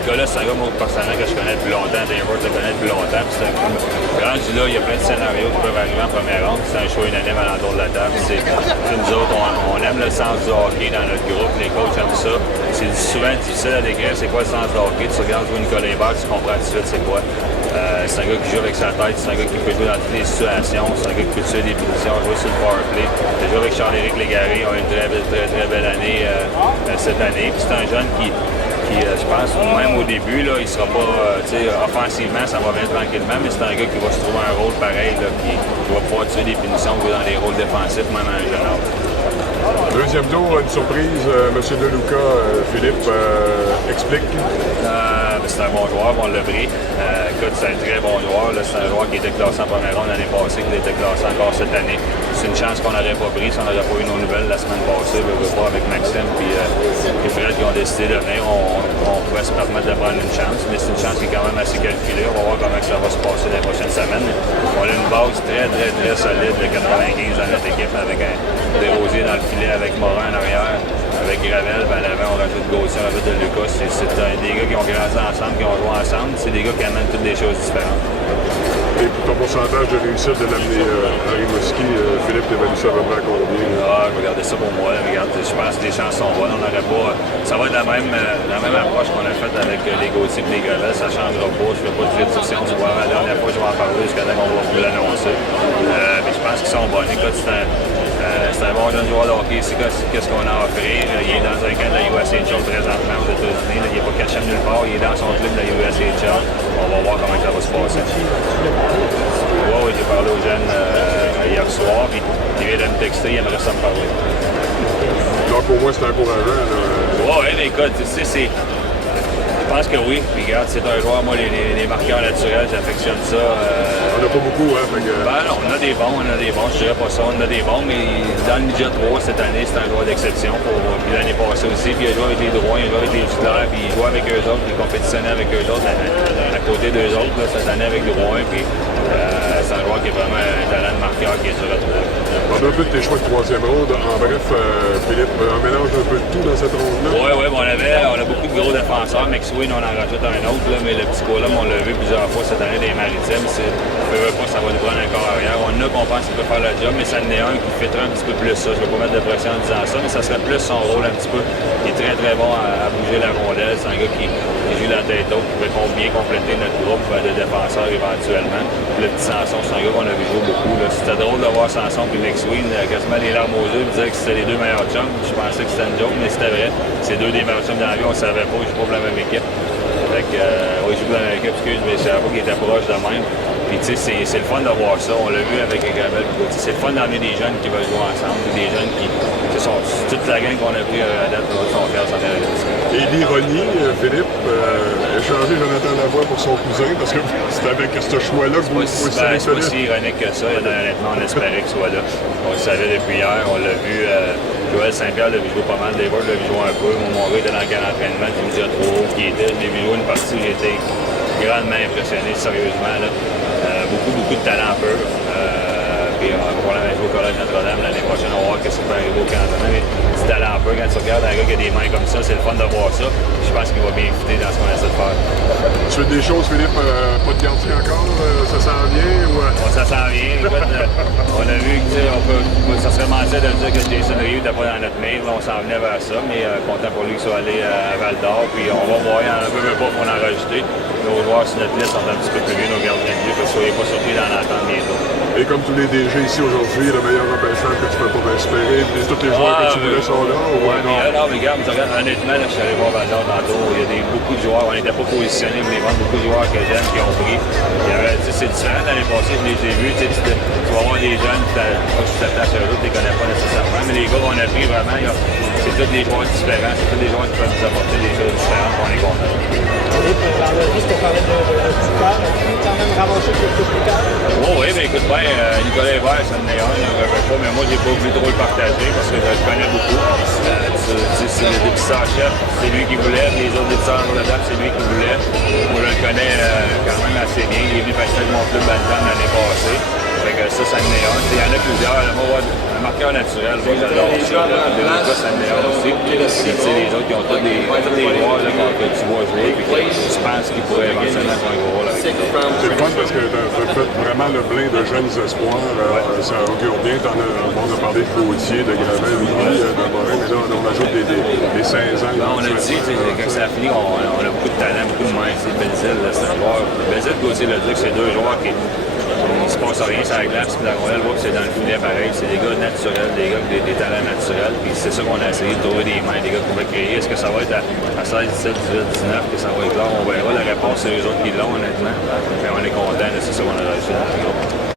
Nicolas, c'est un gars, moi, personnellement, que je connais depuis longtemps. Dave Ward, je le connais depuis longtemps. Puis c'est rendu là, il y a plein de scénarios qui peuvent arriver en première ronde. C'est un choix unanime à l'entour de la table. Nous autres, on aime le sens du hockey dans notre groupe. Les coachs aiment ça. C'est souvent difficile à décrire c'est quoi le sens du hockey. Tu regardes jouer Nicolas Hébert, tu comprends tout de suite c'est quoi. C'est un gars qui joue avec sa tête, c'est un gars qui peut jouer dans toutes les situations, c'est un gars qui peut tuer des punitions, jouer sur le powerplay. Il a joué avec Charles-Éric Légaré, on a une très belle année cette année. Puis c'est un jeune qui je pense, même au début, là, il sera pas, offensivement, ça va bien tranquillement, mais c'est un gars qui va se trouver un rôle pareil, là, qui va pouvoir tuer des punitions, jouer dans les rôles défensifs, même à un jeune âge. Deuxième tour, une surprise, M. Deluca, Philippe explique. C'est un bon joueur, on l'a pris. Écoute, c'est un très bon joueur. C'est un joueur qui était classé en première ronde l'année passée, qui était classé encore cette année. C'est une chance qu'on n'aurait pas pris si on n'aurait pas eu nos nouvelles la semaine passée. Je veux pas avec Maxime et Fred qui ont décidé de venir. On pouvait se permettre de prendre une chance, mais c'est une chance qui est quand même assez calculée. On va voir comment ça va se passer dans les prochaines semaines. On a une base très solide de 95 dans notre équipe avec un Desrosiers dans le filet, avec Morin en arrière. Avec Gravel, ben, à l'avant, on rajoute Gauthier, on rajoute de Lucas. C'est des gars qui ont grandi ensemble, qui ont joué ensemble. C'est des gars qui amènent toutes des choses différentes. Et pour ton pourcentage de réussite de l'amener à Rimouski, Philippe, t'évalues ça vraiment à combien? Regardez ça pour moi. Regarde, je pense que les chances sont bonnes. On n'aurait pas. Ça va être la même approche qu'on a faite avec les Gauthier et les Gravel. Ça ne changera pas. Je ne fais pas de prédiction. Tu vois, la dernière fois, je vais en parler jusqu'à temps qu'on va vous l'annoncer. Mais je pense qu'ils sont bons. Écoute, c'est un bon jeune joueur de hockey ici. Qu'est-ce qu'on a à offrir? Il est dans un camp de la USHL présentement aux États-Unis. Il n'est pas caché nulle part. Il est dans son club de la USHL. On va voir comment ça va se passer. Oui, j'ai parlé aux jeunes hier soir. Puis il vient de me texter. Il aimerait ça me parler. Donc, au moins, c'est encourageant. Oui, mais écoute, tu sais, c'est. Je pense que oui. Puis regarde, c'est un joueur, moi, les marqueurs naturels, j'affectionne ça. On n'a pas beaucoup, hein? Ben non, on a des bons, je dirais pas ça, on a des bons, mais dans le midget 3 cette année, c'est un joueur d'exception. Puis l'année passée aussi, puis il a joué avec les droits, il a joué avec les titulaires, puis il joue avec eux autres, puis il compétitionnait avec eux autres, à côté d'eux autres, là, cette année avec les droits, puis c'est un joueur qui est vraiment un talent de marqueur qui est sur le 3. On a un peu de tes choix de troisième ronde. En bref, Philippe, on mélange un peu de tout dans cette ronde-là. Oui, on a beaucoup de gros défenseurs. McSween, on en rajoute un autre, là, mais le petit Colum, on l'a vu plusieurs fois cette année des Maritimes. Ça va nous prendre un corps arrière. On a qu'on pense qu'il peut faire le job, mais ça en est un qui fêterait un petit peu plus ça. Je ne vais pas mettre de pression en disant ça, mais ça serait plus son rôle un petit peu. Il est très bon à bouger la rondelle. C'est un gars qui joue la tête haute, qui peut bien compléter notre groupe de défenseurs éventuellement. Puis le petit Sanson, c'est un gars qu'on a vu jouer beaucoup. C'était drôle de voir Sanson et McSween quasiment les larmes aux yeux, disait que c'était les deux meilleurs chums. Je pensais que c'était une joke, mais c'était vrai. C'est deux des meilleurs chums dans la vie, on ne savait pas, ils jouent pas pour la même équipe. Fait que, ils jouent pour la même équipe, excuse, mais je savais pas qu'ils étaient proches de même. Puis tu sais, c'est le fun de voir ça. On l'a vu avec Gravel. C'est le fun d'emmener des jeunes qui veulent jouer ensemble, des jeunes qui. Toute la gang qu'on a pris à date, sont fiers de s'en aller. Et l'ironie, Philippe, échanger Jonathan Lavoie pour son cousin, parce que c'est avec ce choix-là que vous sélectionnez. C'est pas si ironique que ça. Honnêtement, on espérait qu'il soit là. On le savait depuis hier. On l'a vu. Joël Saint-Pierre l'a vu jouer pas mal. Dave Ward l'a vu jouer un peu. Mon gars était dans le camp d'entraînement. Il me dit trop haut qui était. Je l'ai vu jouer une partie. J'ai été grandement impressionné, sérieusement. Là. Beaucoup de talent pur. Puis on va probablement jouer au Collège Notre-Dame l'année prochaine. On va voir ce qui peut arriver au camp d'entraînement. Mais du talent pur, quand tu regardes un gars qui a des mains comme ça, c'est le fun de voir ça. Je pense qu'il va bien fitter dans ce qu'on essaie de faire. Tu fais des choses, Philippe, pas de gardien encore, ça s'en vient ou... Ça s'en vient. Écoute, on a vu que ça serait mentir de dire que Jason Rioux n'était pas dans notre mail. On s'en venait vers ça, mais content pour lui qu'il soit allé à Val-d'Or. Puis on va voir, il y en a un peu pas pour en rajouter. Nos joueurs sur notre liste sont un petit peu plus vieux, nos gardiens de but, que soyez pas surpris d'en entendre bientôt. Et comme tous les DG ici aujourd'hui, le meilleur repêchage que tu peux pas espérer, tous les joueurs que tu voulais sont là ou non? Non, mais regarde, honnêtement, là, je suis allé voir Val-d'Or tantôt. Il y a beaucoup de joueurs, on n'était pas positionnés, mais il y a beaucoup de joueurs que j'aime qui ont pris. C'est différent l'année passée, je les ai vus. Tu vas voir des jeunes, tu t'attaches à eux, tu les connais pas nécessairement. Mais les gars qu'on a pris vraiment, c'est tous des joueurs différents, c'est tous des joueurs qui peuvent nous apporter des choses différentes, on est contents. Vendredi, tu parlais de Cooper, as-tu quand même ramassé quelques plus tard? Oui, mais écoute bien, Nicolas Hébert, ça en est un, mais moi, j'ai pas voulu trop le partager parce que je le connais beaucoup. C'est le dépisteur chef, c'est lui qui voulait, les autres dépisteurs de la date, c'est lui qui voulait. Moi, je le connais quand même assez bien. Il est venu passer avec mon club Bantam l'année passée. Fait que ça en est un. Il y en a plusieurs. Là, moi, un marqueur naturel, moi, j'adore ça. Les gars, ça en est un aussi. Puis, les autres, ils ont tous des joueurs là, que tu vois jouer puis que tu penses qu'ils pourraient éventuellement faire un gros rôle avec ça. C'est le fun parce que tu as fait vraiment le plein de jeunes espoirs. Ça augure bien. On a parlé de Gauthier, de Gravel, de Morin, mais là, on ajoute des 16 ans. On a dit, quand ça a fini, on a beaucoup de talent, beaucoup de mains. Belzile, c'est un joueur. Belzile, Gauthier l'a dit que c'est deux joueurs qui ne se passe rien sur la glace, puis la rondelle, voit que c'est dans le filet pareil. C'est des gars naturels, des gars avec des talents naturels. Puis c'est ça qu'on a essayé de trouver des mains, des gars qu'on va créer. Est-ce que ça va être à 16, 17, 18, 19 que ça va être là? On verra. La réponse, c'est eux autres qui l'ont, honnêtement. Mais on est contents, c'est ça qu'on a réussi.